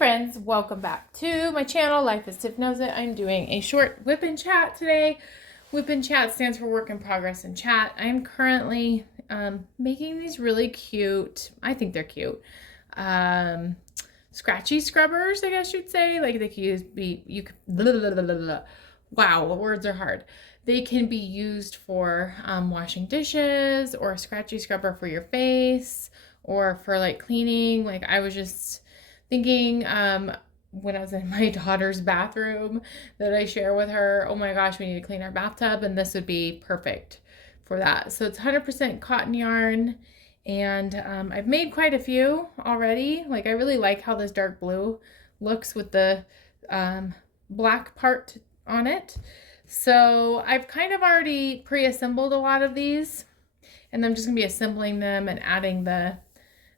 friends, welcome back to my channel. Life as Tiff Knows It. I'm doing a short WIP and chat today. WIP and chat stands for work in progress and chat. I'm currently making these really cute, I think they're cute, scratchy scrubbers, I guess you'd say. Like they can wow, words are hard. They can be used for washing dishes, or a scratchy scrubber for your face, or for like cleaning. Like I was just thinking when I was in my daughter's bathroom that I share with her, oh my gosh, we need to clean our bathtub, and this would be perfect for that. So it's 100% cotton yarn, and I've made quite a few already. Like I really like how this dark blue looks with the black part on it. So I've kind of already pre-assembled a lot of these, and I'm just gonna be assembling them and adding the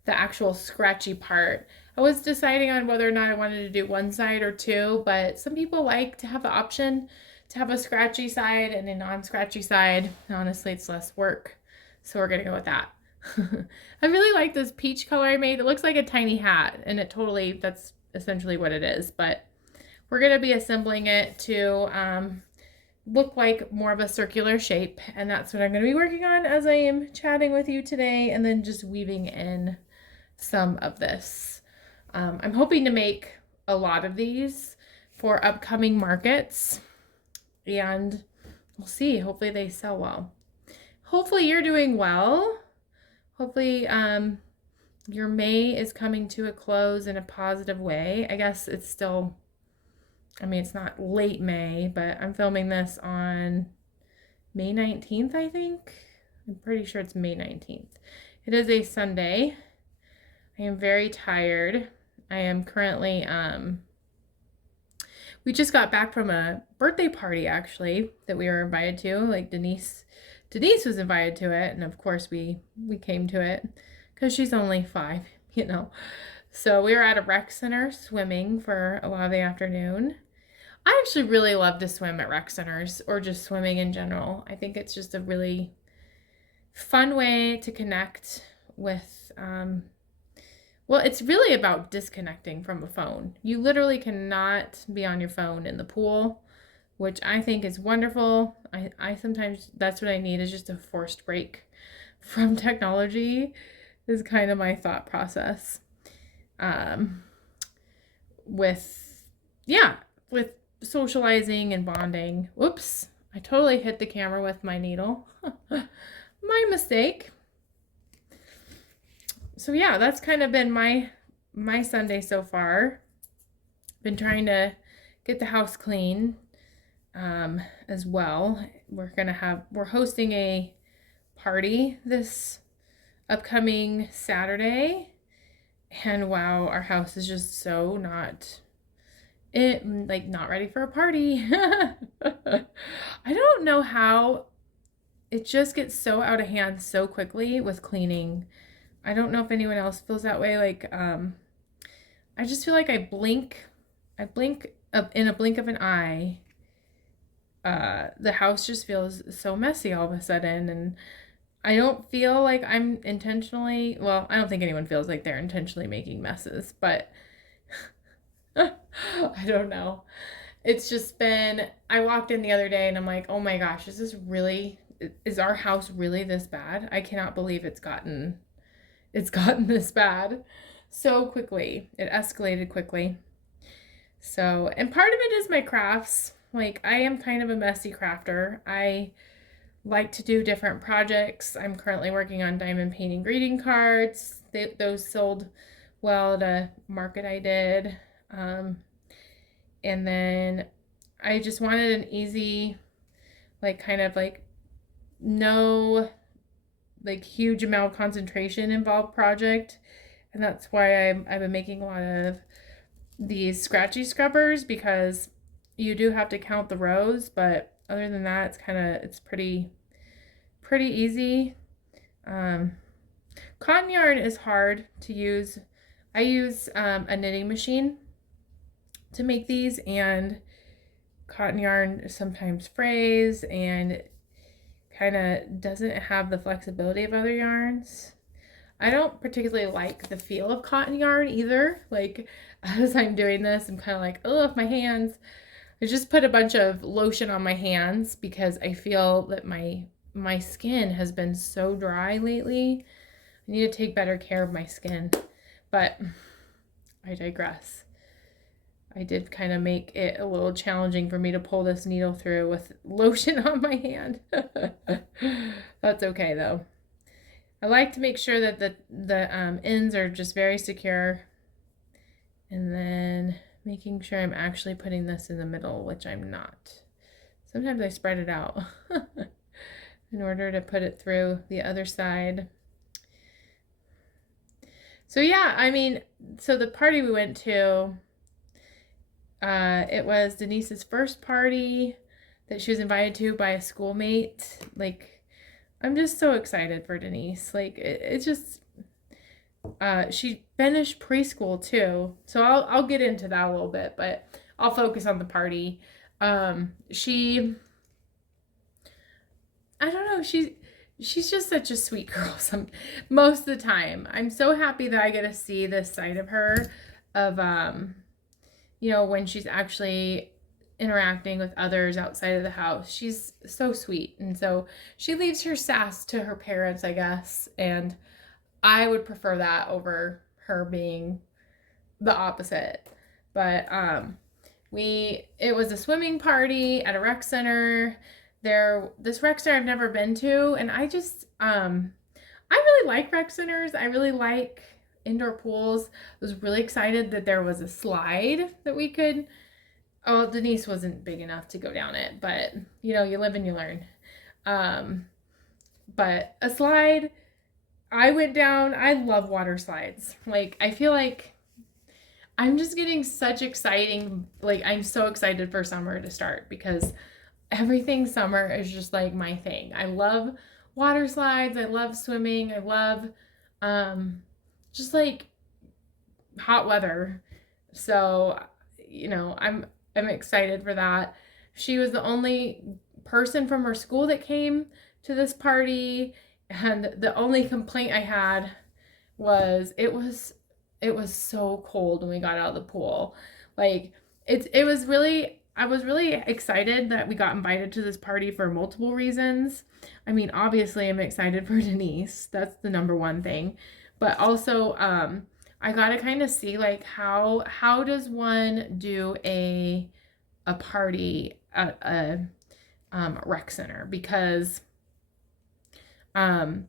actual scratchy part. I was deciding on whether or not I wanted to do one side or two, but some people like to have the option to have a scratchy side and a non-scratchy side. Honestly, it's less work, so we're gonna go with that. I really like this peach color I made. It looks like a tiny hat, and that's essentially what it is, but we're gonna be assembling it to look like more of a circular shape, and that's what I'm going to be working on as I am chatting with you today, and then just weaving in some of this. I'm hoping to make a lot of these for upcoming markets, and we'll see. Hopefully they sell well. Hopefully you're doing well. Hopefully your May is coming to a close in a positive way. I guess it's still, I mean, it's not late May, but I'm filming this on May 19th, I think. I'm pretty sure it's May 19th. It is a Sunday. I am very tired. I am currently, we just got back from a birthday party, actually, that we were invited to. Like Denise was invited to it, and of course we came to it because she's only 5, you know. So we were at a rec center swimming for a lot of the afternoon. I actually really love to swim at rec centers, or just swimming in general. I think it's just a really fun way to connect with, well, it's really about disconnecting from a phone. You literally cannot be on your phone in the pool, which I think is wonderful. I sometimes, that's what I need, is just a forced break from technology, is kind of my thought process. With socializing and bonding. Whoops, I totally hit the camera with my needle. My mistake. So yeah, that's kind of been my Sunday so far. Been trying to get the house clean as well. We're hosting a party this upcoming Saturday, and wow, our house is just so not ready for a party. I don't know how it just gets so out of hand so quickly with cleaning. I don't know if anyone else feels that way. Like I just feel like I blink in a blink of an eye. The house just feels so messy all of a sudden, and I don't feel like I'm intentionally, well, I don't think anyone feels like they're intentionally making messes, but I don't know. It's just been, I walked in the other day and I'm like, oh my gosh, is our house really this bad? I cannot believe it's gotten this bad so quickly. It escalated quickly. So, and part of it is my crafts. Like I am kind of a messy crafter. I like to do different projects. I'm currently working on diamond painting greeting cards. Those sold well at a market I did. And then I just wanted an easy, no huge amount of concentration involved project. And that's why I've been making a lot of these scratchy scrubbers, because you do have to count the rows, but other than that, it's pretty easy. Cotton yarn is hard to use. I use a knitting machine to make these, and cotton yarn sometimes frays and kind of doesn't have the flexibility of other yarns. I don't particularly like the feel of cotton yarn either. Like, as I'm doing this, I'm kind of like, oh, my hands. I just put a bunch of lotion on my hands because I feel that my skin has been so dry lately. I need to take better care of my skin. But I digress. I did kind of make it a little challenging for me to pull this needle through with lotion on my hand. That's okay though. I like to make sure that the ends are just very secure. And then making sure I'm actually putting this in the middle, which I'm not. Sometimes I spread it out in order to put it through the other side. So yeah, I mean, so the party we went to, it was Denise's first party that she was invited to by a schoolmate. Like, I'm just so excited for Denise. Like, it's just, she finished preschool too. So I'll get into that a little bit, but I'll focus on the party. She, I don't know, she's just such a sweet girl most of the time. I'm so happy that I get to see this side of her of, you know, when she's actually interacting with others outside of the house. She's so sweet. And so she leaves her sass to her parents, I guess. And I would prefer that over her being the opposite. But it was a swimming party at a rec center. This rec center I've never been to, and I really like rec centers. I really like indoor pools. I was really excited that there was a slide that we could. Oh, Denise wasn't big enough to go down it, but you know, you live and you learn. But a slide, I went down. I love water slides. Like, I feel like I'm just getting such exciting. Like, I'm so excited for summer to start because everything summer is just like my thing. I love water slides. I love swimming. I love just like hot weather. So, you know, I'm excited for that. She was the only person from her school that came to this party, and the only complaint I had was it was so cold when we got out of the pool. Like, it was really, I was really excited that we got invited to this party for multiple reasons. I mean, obviously I'm excited for Denise. That's the number one thing. But also, I got to kind of see like how does one do a party at a rec center, because I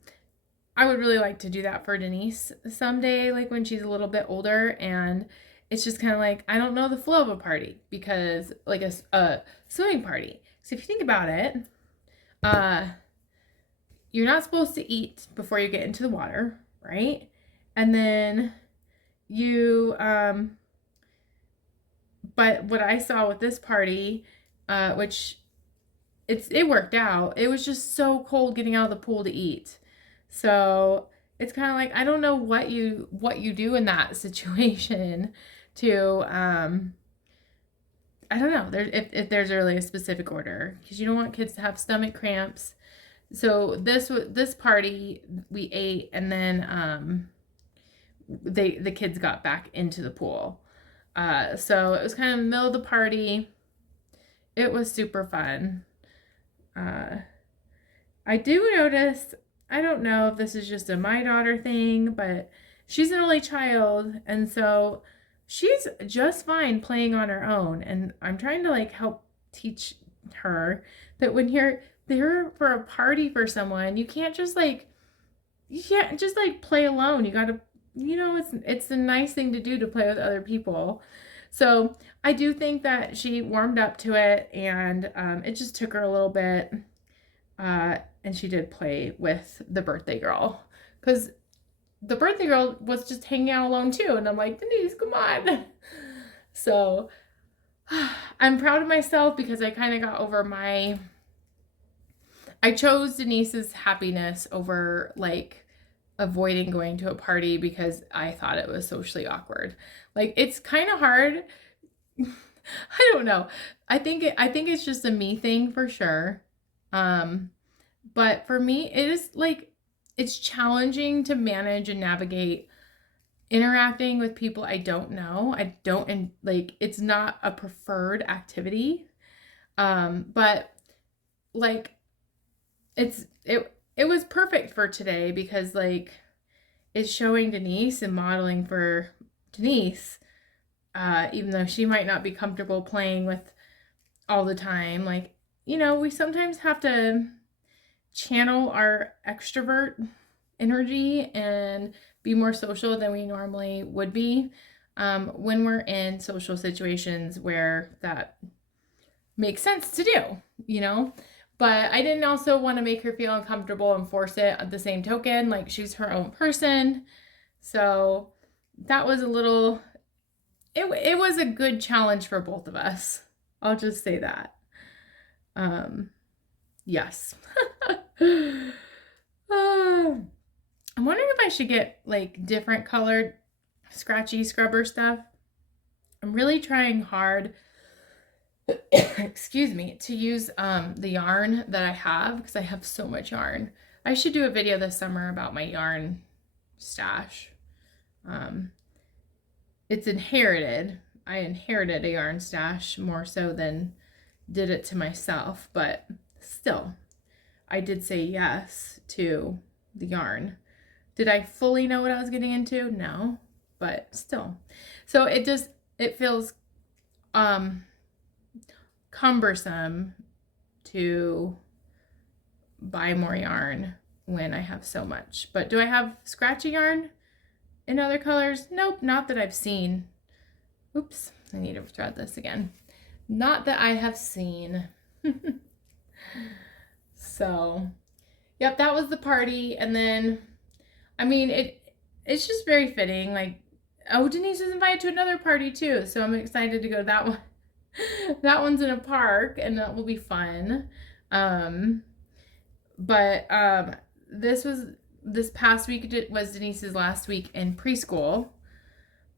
would really like to do that for Denise someday, like when she's a little bit older. And it's just kind of like, I don't know the flow of a party, because like a swimming party. So if you think about it, you're not supposed to eat before you get into the water, right? And then you, but what I saw with this party, which it worked out. It was just so cold getting out of the pool to eat. So it's kind of like, I don't know what you do in that situation to, I don't know if there's really a specific order, because you don't want kids to have stomach cramps. So this party we ate, and then the kids got back into the pool. So it was kind of the middle of the party. It was super fun. I do notice, I don't know if this is just a my daughter thing, but she's an only child, and so she's just fine playing on her own. And I'm trying to like help teach her that when you're there for a party for someone, you can't just like play alone. You gotta, you know, it's a nice thing to do to play with other people. So I do think that she warmed up to it, and it just took her a little bit. And she did play with the birthday girl, because the birthday girl was just hanging out alone too. And I'm like, Denise, come on. So I'm proud of myself because I kind of got over I chose Denise's happiness over like avoiding going to a party because I thought it was socially awkward. Like, it's kind of hard. I don't know. I think it's just a me thing for sure. But for me, it is like, it's challenging to manage and navigate interacting with people I don't know. I don't, and like, it's not a preferred activity. But like, it was perfect for today because like it's showing Denise and modeling for Denise, even though she might not be comfortable playing with all the time. Like, we sometimes have to channel our extrovert energy and be more social than we normally would be, when we're in social situations where that makes sense to do. But I didn't also want to make her feel uncomfortable and force it at the same token. Like, she's her own person. So that was it was a good challenge for both of us. I'll just say that. Yes. I'm wondering if I should get like different colored scratchy scrubber stuff. I'm really trying hard, excuse me, to use the yarn that I have because I have so much yarn. I should do a video this summer about my yarn stash. It's inherited. I inherited a yarn stash more so than did it to myself, but still, I did say yes to the yarn. Did I fully know what I was getting into? No, but still. So it feels cumbersome to buy more yarn when I have so much. But do I have scratchy yarn in other colors? Nope, not that I've seen. Oops, I need to thread this again. Not that I have seen. So, yep, that was the party. And then, I mean, it's just very fitting. Like, oh, Denise is invited to another party too. So I'm excited to go to that one. That one's in a park and that will be fun. But this past week was Denise's last week in preschool,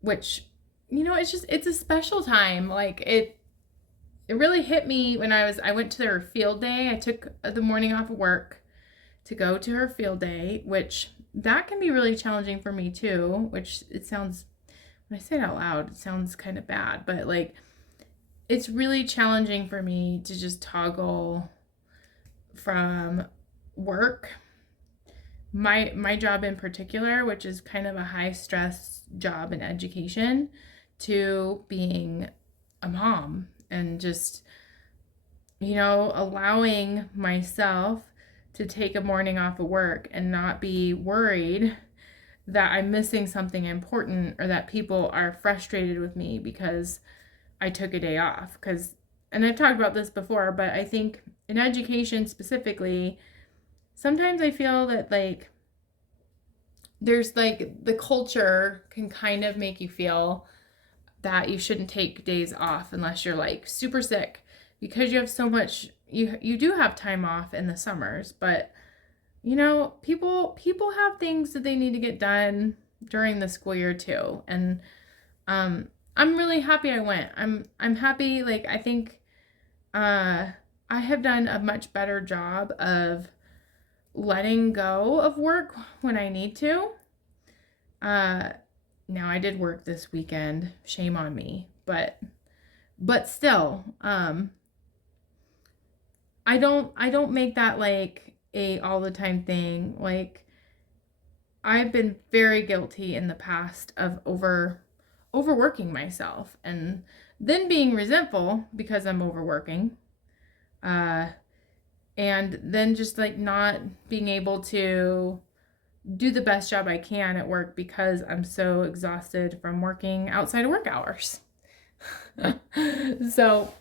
which, it's a special time. Like, it really hit me when I went to their field day. I took the morning off of work to go to her field day, which that can be really challenging for me too, which it sounds, when I say it out loud, it sounds kind of bad, but like, it's really challenging for me to just toggle from work, my job in particular, which is kind of a high stress job in education, to being a mom and just, allowing myself to take a morning off of work and not be worried that I'm missing something important or that people are frustrated with me because I took a day off. And I've talked about this before, but I think in education specifically, sometimes I feel that like there's like the culture can kind of make you feel that you shouldn't take days off unless you're like super sick, because you have so much, you do have time off in the summers, but people have things that they need to get done during the school year too. And I'm really happy I went. I'm happy. Like, I think I have done a much better job of letting go of work when I need to. Now I did work this weekend, shame on me, but still, I don't make that like a all the time thing. Like, I've been very guilty in the past of overworking myself and then being resentful because I'm overworking. And then just like not being able to do the best job I can at work because I'm so exhausted from working outside of work hours. So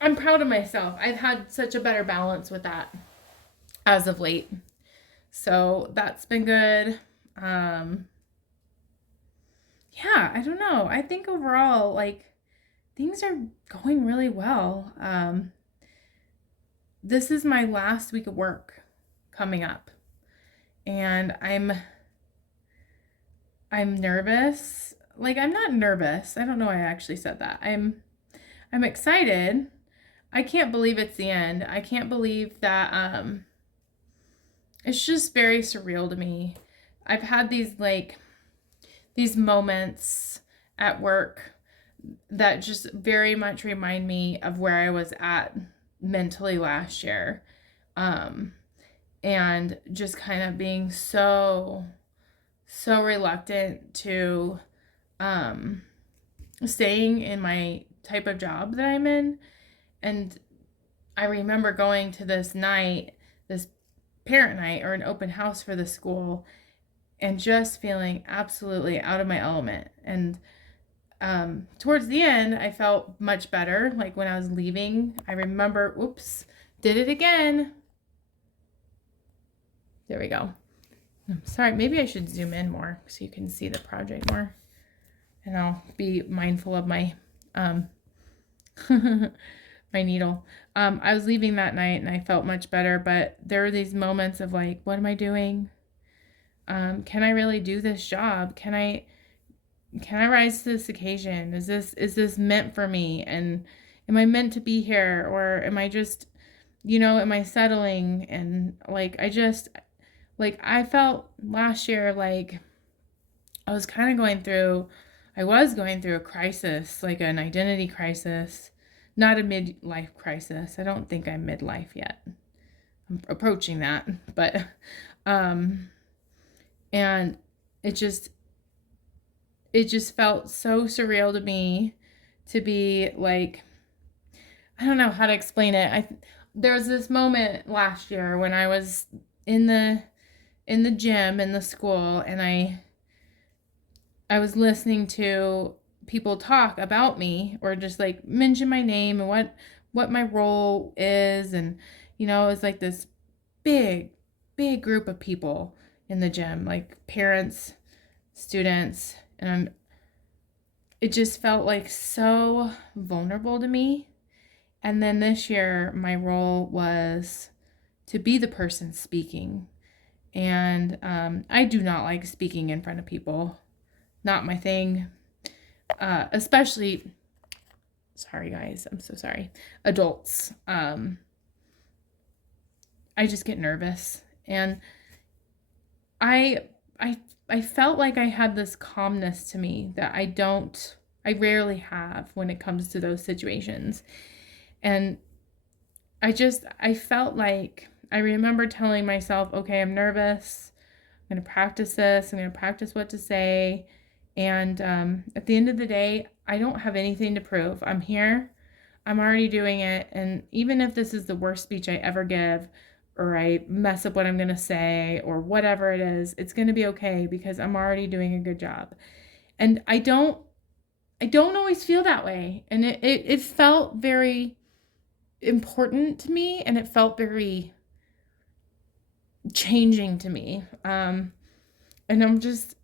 I'm proud of myself. I've had such a better balance with that as of late. So that's been good. Yeah, I don't know. I think overall, like, things are going really well. This is my last week of work coming up, and I'm nervous. Like, I'm not nervous. I don't know why I actually said that. I'm excited. I can't believe it's the end. I can't believe that it's just very surreal to me. I've had these moments at work that just very much remind me of where I was at mentally last year. Um, and just kind of being so reluctant to um, staying in my type of job that I'm in. And I remember going to this night, this parent night or an open house for the school, and just feeling absolutely out of my element. And towards the end, I felt much better. Like when I was leaving, I remember, oops, did it again. There we go. I'm sorry, maybe I should zoom in more so you can see the project more. And I'll be mindful of my my needle. I was leaving that night and I felt much better, but there were these moments of like, what am I doing? Can I really do this job? Can I rise to this occasion? Is this meant for me? And am I meant to be here, or am I just, am I settling? And like I felt last year like I was going through a crisis, like an identity crisis, not a midlife crisis. I don't think I'm midlife yet. I'm approaching that, but and it just felt so surreal to me to be like, I don't know how to explain it. There was this moment last year when I was in the gym in the school, and I was listening to people talk about me or just like mention my name and what my role is. And it was like this big group of people in the gym, like parents, students, and it just felt like so vulnerable to me. And then this year my role was to be the person speaking. And I do not like speaking in front of people. Not my thing. Especially, sorry guys, I'm so sorry. Adults. I just get nervous. And I felt like I had this calmness to me that I rarely have when it comes to those situations. And I felt like I remember telling myself, okay, I'm nervous. I'm going to practice this. I'm going to practice what to say. And at the end of the day, I don't have anything to prove. I'm here. I'm already doing it. And even if this is the worst speech I ever give, or I mess up what I'm going to say, or whatever it is, it's going to be okay because I'm already doing a good job. And I don't always feel that way. And it felt very important to me, and it felt very changing to me. And I'm just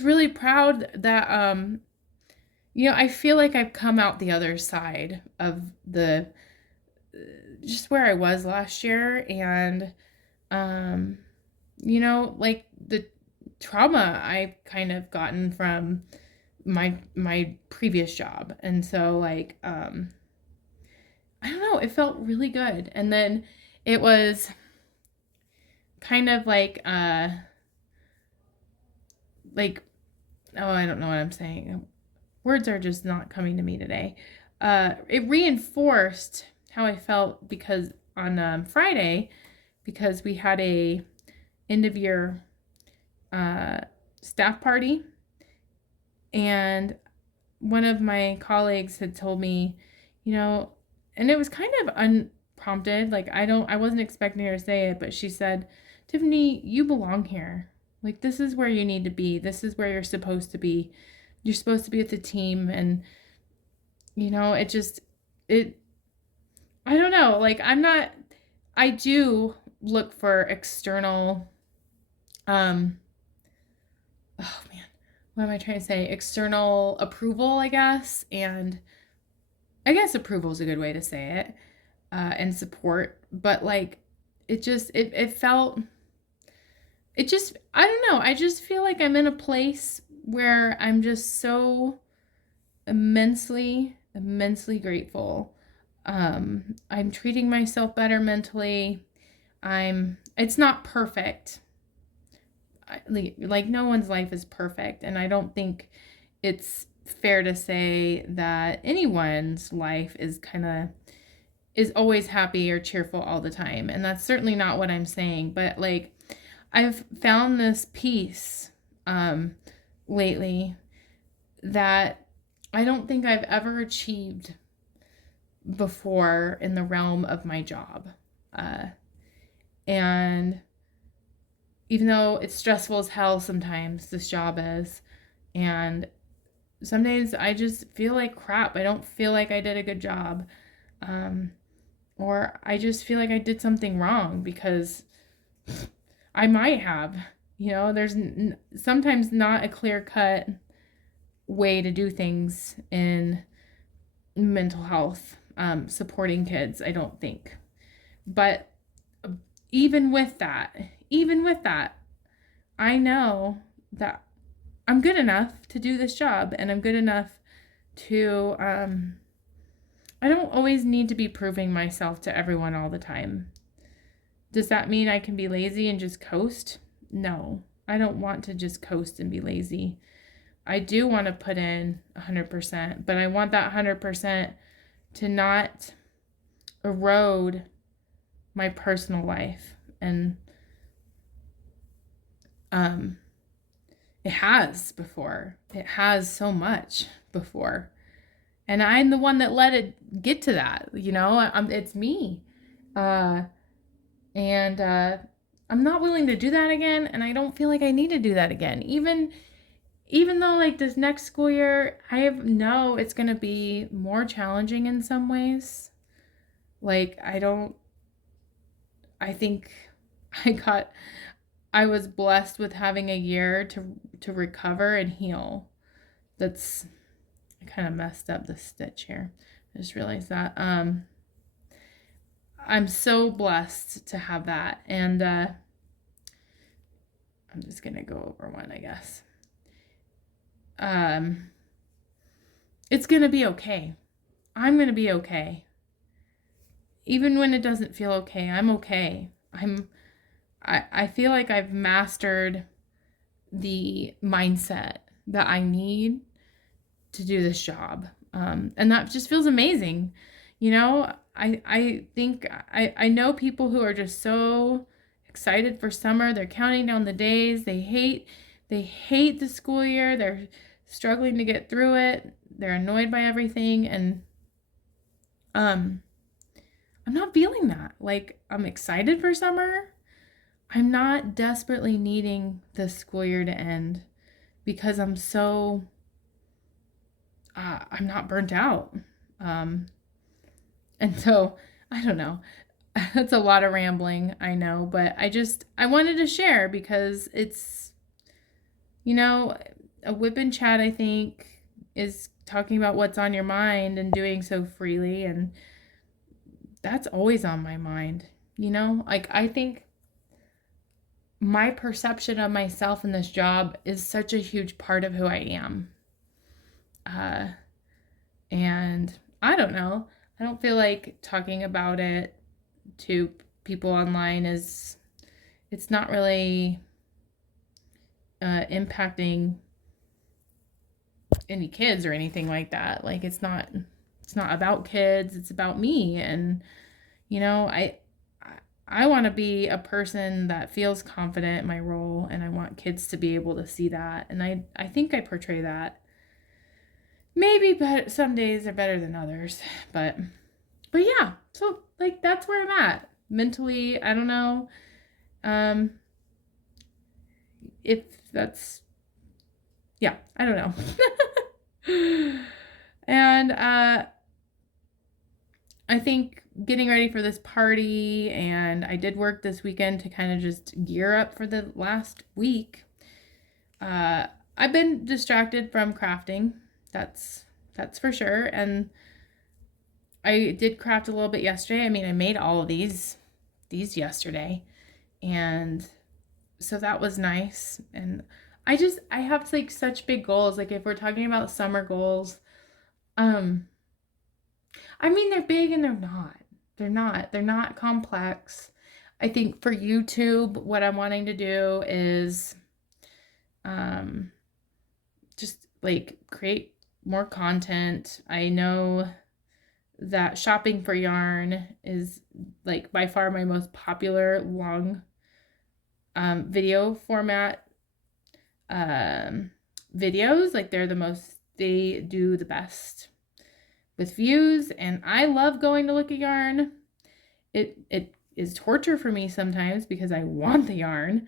really proud that I feel like I've come out the other side of the just where I was last year. And like the trauma I've kind of gotten from my previous job. And so like I don't know, it felt really good. And then it was kind of like oh, I don't know what I'm saying. Words are just not coming to me today. It reinforced how I felt because on Friday, because we had a end of year staff party, and one of my colleagues had told me, and it was kind of unprompted. Like I wasn't expecting her to say it, but she said, "Tiffany, you belong here. Like this is where you need to be. This is where you're supposed to be. You're supposed to be with the team." And I don't know. Like I do look for external oh man, what am I trying to say? External approval, I guess. And I guess approval is a good way to say it. And support. But like it felt, I don't know. I just feel like I'm in a place where I'm just so immensely grateful. I'm treating myself better mentally. It's not perfect. Like no one's life is perfect, and I don't think it's fair to say that anyone's life is always happy or cheerful all the time. And that's certainly not what I'm saying, but like I've found this peace lately that I don't think I've ever achieved before in the realm of my job. And even though it's stressful as hell sometimes, this job is, and some days I just feel like crap. I don't feel like I did a good job. Or I just feel like I did something wrong because I might have. There's sometimes not a clear cut way to do things in mental health, supporting kids, I don't think. But even with that, I know that I'm good enough to do this job, and I'm good enough to, I don't always need to be proving myself to everyone all the time. Does that mean I can be lazy and just coast? No, I don't want to just coast and be lazy. I do want to put in 100%, but I want that 100% to not erode my personal life. And it has before. It has so much before. And I'm the one that let it get to that, it's me. And I'm not willing to do that again, and I don't feel like I need to do that again. Even though like this next school year, I know it's going to be more challenging in some ways. Like I think I was blessed with having a year to recover and heal. I kind of messed up the stitch here. I just realized that. I'm so blessed to have that. And I'm just going to go over one, I guess. It's going to be okay. I'm going to be okay. Even when it doesn't feel okay, I'm okay. I feel like I've mastered the mindset that I need to do this job. And that just feels amazing. I think I know people who are just so excited for summer. They're counting down the days. They hate the school year. They're struggling to get through it. They're annoyed by everything. And I'm not feeling that. Like, I'm excited for summer. I'm not desperately needing the school year to end because I'm not burnt out. And so, I don't know. That's a lot of rambling, I know, but I wanted to share because it's, a WIP and chat, I think, is talking about what's on your mind and doing so freely. And that's always on my mind, like I think my perception of myself in this job is such a huge part of who I am. And I don't know. I don't feel like talking about it to people online it's not really impacting any kids or anything like that. Like it's not about kids, it's about me. And I want to be a person that feels confident in my role, and I want kids to be able to see that. And I think I portray that. Maybe but some days are better than others, but yeah. So like that's where I'm at mentally. I don't know if that's, yeah, I don't know. And I think getting ready for this party, and I did work this weekend to kind of just gear up for the last week. I've been distracted from crafting. That's for sure. And I did craft a little bit yesterday. I mean, I made all of these yesterday. And so that was nice. And I have like such big goals. Like if we're talking about summer goals, I mean, they're big and they're not. They're not complex. I think for YouTube, what I'm wanting to do is just like create more content. I know that shopping for yarn is like by far my most popular long video format videos. Like they do the best with views, and I love going to look at yarn. It is torture for me sometimes because I want the yarn.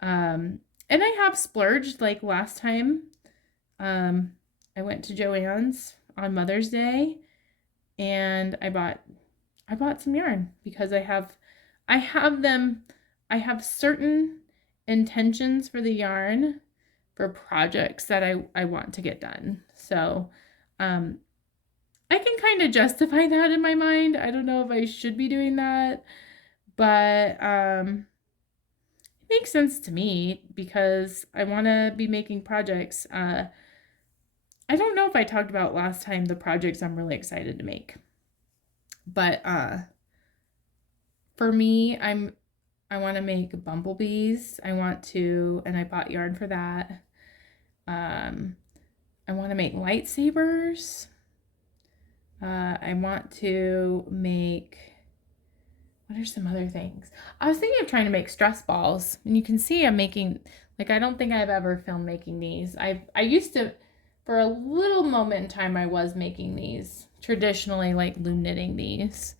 And I have splurged. Like last time, I went to Joann's on Mother's Day, and I bought some yarn because I have certain intentions for the yarn for projects that I want to get done. So, I can kind of justify that in my mind. I don't know if I should be doing that, but it makes sense to me because I want to be making projects. I don't know if I talked about last time the projects I'm really excited to make, but for me, I want to make bumblebees. And I bought yarn for that. I want to make lightsabers. I want to make, what are some other things? I was thinking of trying to make stress balls, and you can see I'm making, like, I don't think I've ever filmed making these. I used to, for a little moment in time, I was making these, traditionally, like loom knitting these.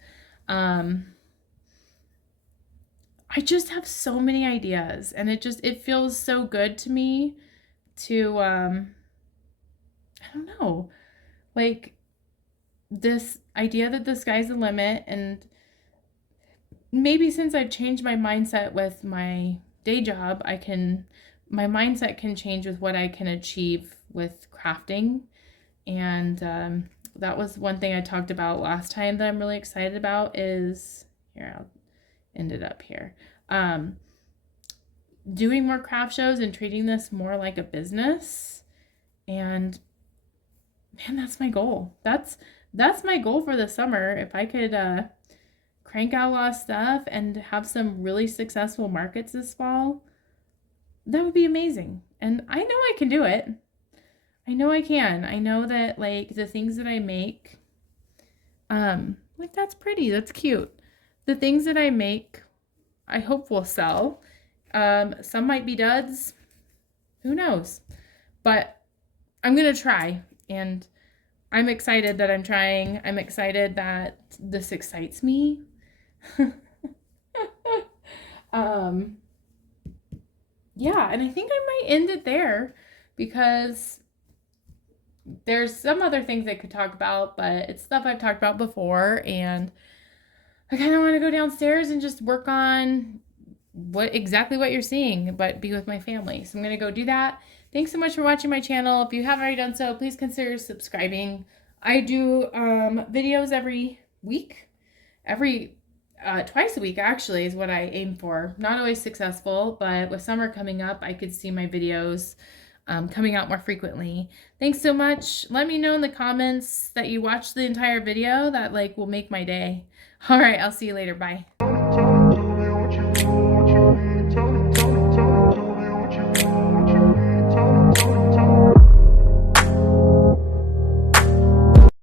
I just have so many ideas, and it feels so good to me to, I don't know, like, this idea that the sky's the limit. And maybe since I've changed my mindset with my day job, my mindset can change with what I can achieve with crafting. And that was one thing I talked about last time that I'm really excited about is, here, I'll end it up here. Doing more craft shows and treating this more like a business. And man, that's my goal. That's my goal for the summer. If I could crank out a lot of stuff and have some really successful markets this fall, that would be amazing. And I know I can do it. I know I can. I know that, like, the things that I make, like, that's pretty, that's cute. The things that I make, I hope will sell. Some might be duds. Who knows? But I'm going to try, and I'm excited that I'm trying. I'm excited that this excites me. Yeah, and I think I might end it there because there's some other things I could talk about, but it's stuff I've talked about before, and I kind of want to go downstairs and just work on exactly what you're seeing, but be with my family. So I'm going to go do that. Thanks so much for watching my channel. If you haven't already done so, please consider subscribing. I do videos every week. Twice a week, actually, is what I aim for. Not always successful, but with summer coming up, I could see my videos coming out more frequently. Thanks so much. Let me know in the comments that you watched the entire video. That, like, will make my day. All right, I'll see you later. Bye.